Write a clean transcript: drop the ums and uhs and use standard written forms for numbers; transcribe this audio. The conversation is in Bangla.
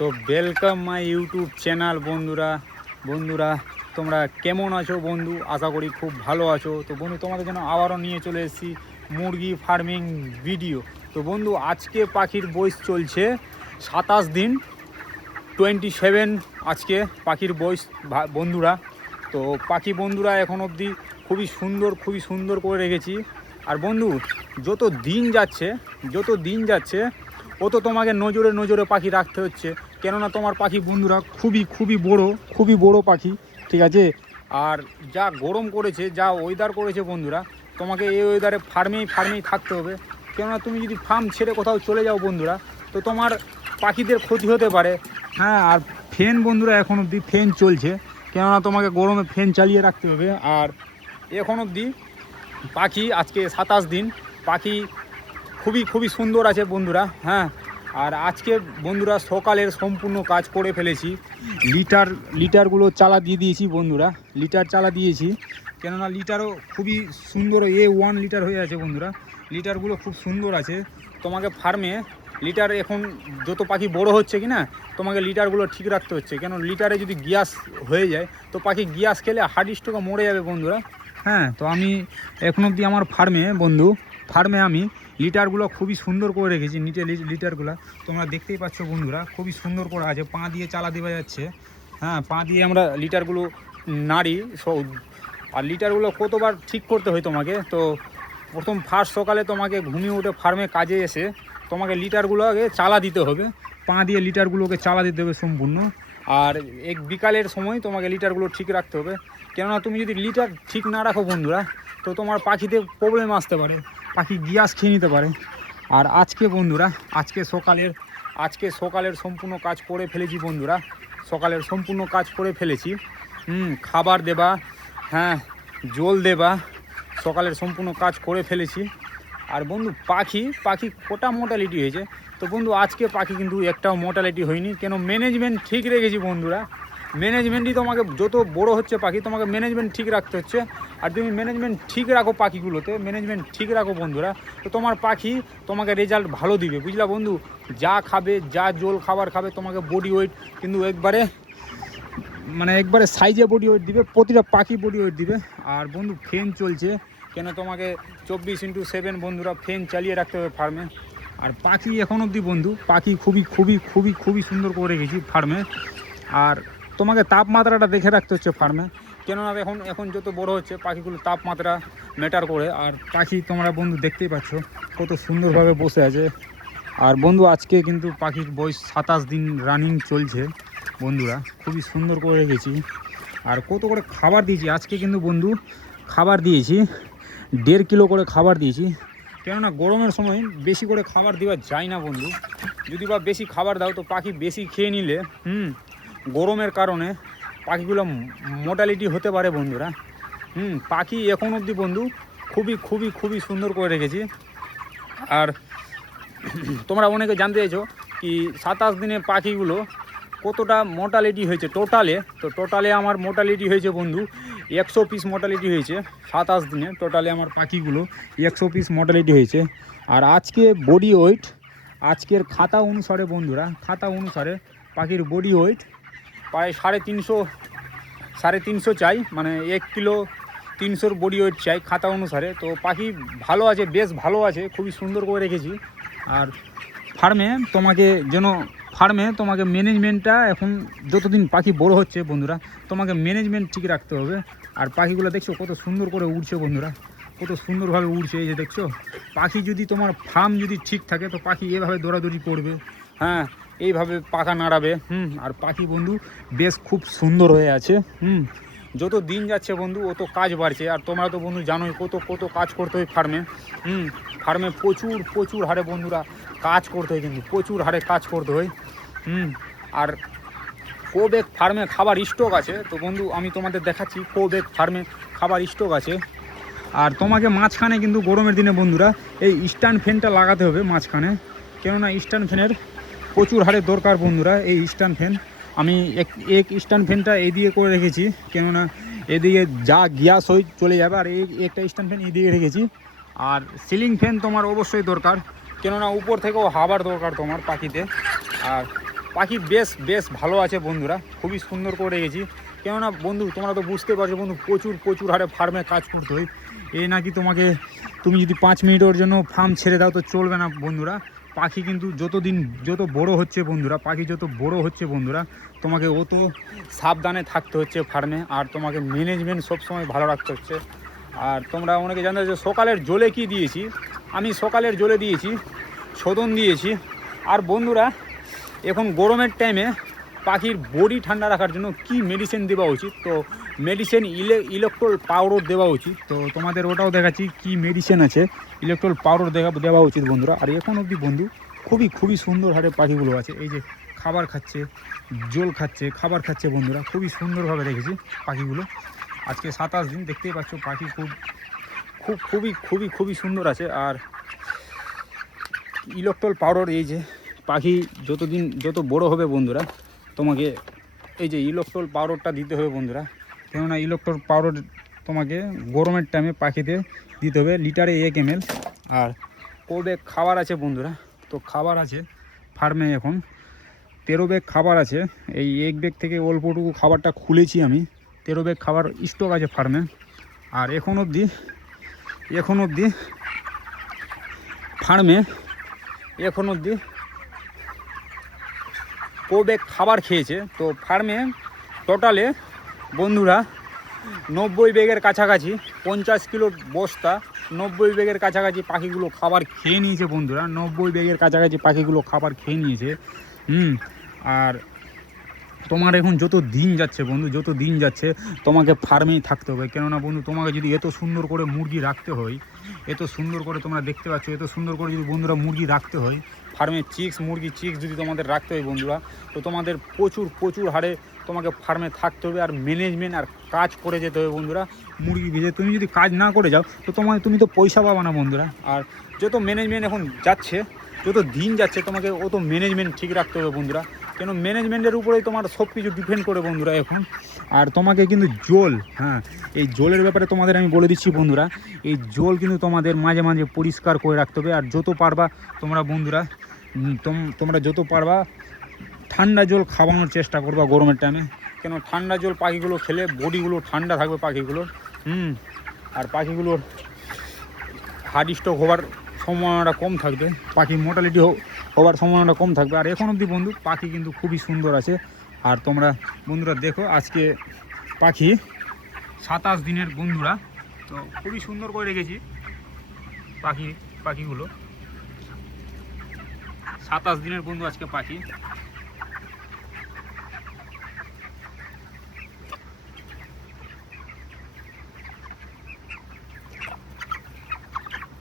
তো ওয়েলকাম মাই ইউটিউব চ্যানেল বন্ধুরা তোমরা কেমন আছো বন্ধু? আশা করি খুব ভালো আছো। তো বন্ধু তোমাদের জন্য আবারও নিয়ে চলে এসেছি মুরগি ফার্মিং ভিডিও। তো বন্ধু আজকে পাখির বয়স চলছে 27 দিন, 27 আজকে পাখির বয়স বন্ধুরা। তো পাখি বন্ধুরা এখন অবধি খুবই সুন্দর করে রেখেছি। আর বন্ধু যত দিন যাচ্ছে ও তো তোমাকে নজরে পাখি রাখতে হচ্ছে, কেননা তোমার পাখি বন্ধুরা খুবই বড় পাখি, ঠিক আছে? আর যা গরম করেছে, যা ওয়েদার করেছে বন্ধুরা, তোমাকে এই ওয়েদারে ফার্মেই থাকতে হবে। কেননা তুমি যদি ফার্ম ছেড়ে কোথাও চলে যাও বন্ধুরা, তো তোমার পাখিদের ক্ষতি হতে পারে। হ্যাঁ, আর ফ্যান বন্ধুরা এখন অবধি ফ্যান চলছে, কেননা তোমাকে গরমে ফ্যান চালিয়ে রাখতে হবে। আর এখন অবধি পাখি আজকে 27 দিন, পাখি খুবই সুন্দর আছে বন্ধুরা। হ্যাঁ, আর আজকে বন্ধুরা সকালের সম্পূর্ণ কাজ করে ফেলেছি। লিটারগুলো চালা দিয়ে দিয়েছি বন্ধুরা, লিটার চালা দিয়েছি, কেননা লিটারও খুবই সুন্দর, A1 লিটার হয়ে আছে বন্ধুরা। লিটারগুলো খুব সুন্দর আছে। তোমাকে ফার্মে লিটার এখন যত পাখি বড় হচ্ছে কি না, তোমাকে লিটারগুলো ঠিক রাখতে হচ্ছে, কেন লিটারে যদি গ্যাস হয়ে যায় তো পাখি গ্যাস খেলে হার্ট স্ট্রোকে মরে যাবে বন্ধুরা। হ্যাঁ, তো আমি এখন অবধি আমার ফার্মে আমি লিটারগুলো খুবই সুন্দর করে রেখেছি। লিটারগুলো তোমরা দেখতেই পাচ্ছ বন্ধুরা, খুবই সুন্দর করে আছে, পা দিয়ে চালা দেওয়া যাচ্ছে। হ্যাঁ, পা দিয়ে আমরা লিটারগুলো নাড়ি। আর লিটারগুলো কতবার ঠিক করতে হয় তোমাকে, তো ফার্স্ট সকালে তোমাকে ঘুমিয়ে উঠে ফার্মে কাজে এসে তোমাকে লিটারগুলো আগে চালা দিতে হবে, পা দিয়ে লিটারগুলোকে চালা দিতে হবে সম্পূর্ণ। আর এক বিকালের সময় তোমাকে লিটারগুলো ঠিক রাখতে হবে, কেননা তুমি যদি লিটার ঠিক না রাখো বন্ধুরা, তো তোমার পাখিতে প্রবলেম আসতে পারে, পাখি গ্যাস খেয়ে নিতে পারে। আর আজকে বন্ধুরা আজকে সকালের সম্পূর্ণ কাজ করে ফেলেছি বন্ধুরা, সকালের সম্পূর্ণ কাজ করে ফেলেছি। খাবার দেবা, হ্যাঁ, জল দেবা, সকালের সম্পূর্ণ কাজ করে ফেলেছি। আর বন্ধু পাখি কটা মোর্টালিটি হয়েছে, তো বন্ধু আজকে পাখি কিন্তু একটাও মোর্টালিটি হয়নি, কেন ম্যানেজমেন্ট ঠিক রেখেছি বন্ধুরা। ম্যানেজমেন্টই তোমাকে, যত বড় হচ্ছে পাখি তোমাকে ম্যানেজমেন্ট ঠিক রাখতে হচ্ছে। আর তুমি ম্যানেজমেন্ট ঠিক রাখো পাখিগুলোতে, ম্যানেজমেন্ট ঠিক রাখো বন্ধুরা, তো তোমার পাখি তোমাকে রেজাল্ট ভালো দিবে, বুঝলা বন্ধু? যা খাবে, যা জল খাবার খাবে, তোমাকে বডি ওয়েট কিন্তু একবারে সাইজে বডি ওয়েট দিবে, প্রতিটা পাখি বডি ওয়েট দিবে। আর বন্ধু ফ্যান চলছে, কেন তোমাকে 24x7 বন্ধুরা ফ্যান চালিয়ে রাখতে হবে ফার্মে। আর পাখি এখন অবধি বন্ধু পাখি খুবই সুন্দর করে রেখেছি ফার্মে। আর তোমাকে তাপমাত্রাটা দেখে রাখতে হচ্ছে ফার্মে, কেননা এখন যত বড় হচ্ছে পাখিগুলো তাপমাত্রা ম্যাটার করে। আর পাখি তোমরা বন্ধু দেখতেই পাচ্ছ কত সুন্দরভাবে বসে আছে। আর বন্ধু আজকে কিন্তু পাখির বয়স 27 দিন রানিং চলছে বন্ধুরা, খুবই সুন্দর করে রেখেছি। আর কত করে খাবার দিয়েছি আজকে কিন্তু বন্ধু, খাবার দিয়েছি 1.5 কিলো করে খাবার দিয়েছি, কেননা গরমের সময় বেশি করে খাবার দেওয়া যায় না বন্ধু। যদি বা বেশি খাবার দাও তো পাখি বেশি খেয়ে নিলে গরমের কারণে পাখিগুলো মোর্টালিটি হতে পারে বন্ধুরা। পাখি এখন অবধি বন্ধু খুবই সুন্দর করে রেখেছি। আর তোমরা অনেকে জানতে চাইছো কি 27 দিনে পাখিগুলো কতটা মোর্টালিটি হয়েছে টোটালে আমার মোর্টালিটি হয়েছে বন্ধু 100 পিস মোর্টালিটি হয়েছে 27 দিনে। টোটালে আমার পাখিগুলো 100 পিস মোর্টালিটি হয়েছে। আর আজকে বডি ওয়েট, আজকের খাতা অনুসারে বন্ধুরা, পাখির বডি ওয়েট প্রায় 350 চাই, মানে 1 কিলো 300 বডি ওয়েট চাই খাতা অনুসারে। তো পাখি ভালো আছে, বেশ ভালো আছে, খুবই সুন্দর করে রেখেছি। আর ফার্মে তোমাকে ম্যানেজমেন্টটা এখন যতদিন পাখি বড় হচ্ছে বন্ধুরা, তোমাকে ম্যানেজমেন্ট ঠিক রাখতে হবে। আর পাখিগুলো দেখছো কত সুন্দর করে উড়ছে বন্ধুরা, কত সুন্দরভাবে উড়ছে, এই যে দেখছো। পাখি যদি তোমার ফার্ম যদি ঠিক থাকে তো পাখি এভাবে দৌড়াদৌড়ি করবে, হ্যাঁ, এইভাবে পাখা নাড়াবে। আর পাখি বন্ধু বেশ খুব সুন্দর হয়ে আছে। যত দিন যাচ্ছে বন্ধু অত কাজ বাড়ছে। আর তোমরা তো বন্ধু জানোই কত কাজ করতে হয় ফার্মে। ফার্মে প্রচুর হারে বন্ধুরা কাজ করতে হয়, কিন্তু প্রচুর হারে কাজ করতে হয়। আর কোবেক ফার্মে খাবার স্টক আছে, তো বন্ধু আমি তোমাদের দেখাচ্ছি কোবেক ফার্মে খাবার স্টক আছে। আর তোমাকে মাঝখানে কিন্তু গরমের দিনে বন্ধুরা এই স্ট্যান্ড ফ্যানটা লাগাতে হবে মাঝখানে, কেননা স্ট্যান্ড ফ্যানের প্রচুর হারে দরকার বন্ধুরা। এই স্ট্যান্ড ফ্যান আমি এক স্ট্যান্ড ফ্যানটা এদিকে করে রেখেছি, কেননা এদিকে যা গ্যাস হয়ে চলে যাবে। আর একটা স্ট্যান্ড ফ্যান এদিকে রেখেছি। আর সিলিং ফ্যান তোমার অবশ্যই দরকার, কেননা উপর থেকেও হাওয়ার দরকার তোমার পাখিতে। আর পাখি বেশ বেশ ভালো আছে বন্ধুরা, খুবই সুন্দর করে রেখেছি। কেননা বন্ধু তোমরা তো বুঝতে পারছো বন্ধু, প্রচুর প্রচুর হারে ফার্মে কাজ করতে হয়। এই নাকি তুমি যদি 5 মিনিটের জন্য ফার্ম ছেড়ে দাও তো চলবে না বন্ধুরা। পাখি কিন্তু যত বড় হচ্ছে বন্ধুরা, পাখি যত বড় হচ্ছে বন্ধুরা, তোমাকে অত সাবধানে থাকতে হচ্ছে ফার্মে, আর তোমাকে ম্যানেজমেন্ট সবসময় ভালো রাখতে হচ্ছে। আর তোমরা অনেকে জানতে যে সকালের জলে কি দিয়েছি, আমি সকালের জলে দিয়েছি শোধন দিয়েছি। আর বন্ধুরা এখন গরমের টাইমে পাখির বডি ঠান্ডা রাখার জন্য কি মেডিসিন দেওয়া উচিত, তো মেডিসিন ইলেকট্রল পাউডার দেওয়া উচিত। তো তোমাদের ওটাও দেখাচ্ছি কি মেডিসিন আছে, ইলেকট্রল পাউডার দেওয়া উচিত বন্ধুরা। আর এখন অবধি বন্ধু খুবই সুন্দর হারে পাখিগুলো আছে, এই যে খাবার খাচ্ছে, জল খাচ্ছে, খাবার খাচ্ছে বন্ধুরা, খুবই সুন্দরভাবে রেখেছি পাখিগুলো। আজকে 27 দিন, দেখতেই পাচ্ছ পাখি খুবই সুন্দর আছে। আর ইলেকট্রল পাউডার, এই যে পাখি যত বড় হবে বন্ধুরা, তোমাকে এই যে ইলেকট্রল পাউডারটা দিতে হবে বন্ধুরা। কেননা ইলেকট্রল পাউডার তোমাকে গরমের টাইমে পাখিতে দিতে হবে লিটারে 1 ml। আর ব্যাগ খাবার আছে বন্ধুরা, তো খাবার আছে ফার্মে এখন 13 ব্যাগ খাবার আছে। এই 1 ব্যাগ থেকে অল্পটুকু খাবারটা খুলেছি আমি, 13 ব্যাগ খাবার স্টক আছে ফার্মে। আর এখন অবধি ফার্মে ব্যাগ খাবার খেয়েছে। তো ফার্মে টোটালে বন্ধুরা 90 ব্যাগের কাছাকাছি, 50 কিলোর বস্তা, 90 ব্যাগের কাছাকাছি পাখিগুলো খাবার খেয়ে নিয়েছে বন্ধুরা, 90 ব্যাগের কাছাকাছি পাখিগুলো খাবার খেয়ে নিয়েছে। আর তোমার এখন যত দিন যাচ্ছে বন্ধু, যত দিন যাচ্ছে তোমাকে ফার্মেই থাকতে হবে। কেননা বন্ধু তোমাকে যদি এত সুন্দর করে মুরগি রাখতে হয়, এত সুন্দর করে তোমরা দেখতে পাচ্ছ, এত সুন্দর করে যদি বন্ধুরা মুরগি রাখতে হয় ফার্মে, মুরগি চিক্স যদি তোমাদের রাখতে হয় বন্ধুরা, তো তোমাদের প্রচুর হারে তোমাকে ফার্মে থাকতে হবে। আর ম্যানেজমেন্ট আর কাজ করে যেতে হবে বন্ধুরা। মুরগি ভেজে তুমি যদি কাজ না করে যাও তো তুমি তো পয়সা পাবা না বন্ধুরা। আর যত ম্যানেজমেন্ট এখন যাচ্ছে, যত দিন যাচ্ছে, তোমাকে অত ম্যানেজমেন্ট ঠিক রাখতে হবে বন্ধুরা। কেন ম্যানেজমেন্টের উপরেই তোমার সব কিছু ডিপেন্ড করে বন্ধুরা এখন। আর তোমাকে কিন্তু এই জলের ব্যাপারে তোমাদের আমি বলে দিচ্ছি বন্ধুরা, এই জল কিন্তু তোমাদের মাঝে মাঝে পরিষ্কার করে রাখতে হবে। আর যত পারবা তোমরা বন্ধুরা, তোমরা যত পারবা ঠান্ডা জল খাওয়ানোর চেষ্টা করবা গরমের টাইমে। কেন ঠান্ডা জল পাখিগুলো খেলে বডিগুলো ঠান্ডা থাকবে পাখিগুলোর। আর পাখিগুলোর হার্ট স্ট্রোক হওয়ার সম্ভাবনাটা কম থাকবে, পাখি মোর্টালিটি হওয়ার সম্ভাবনাটা কম থাকবে। আর এখন অবধি বন্ধু পাখি কিন্তু খুবই সুন্দর আছে। আর তোমরা বন্ধুরা দেখো আজকে পাখি 27 দিনের বন্ধুরা, তো খুবই সুন্দর করে রেখেছি পাখিগুলো। 27 দিনের বন্ধু আজকে পাখি।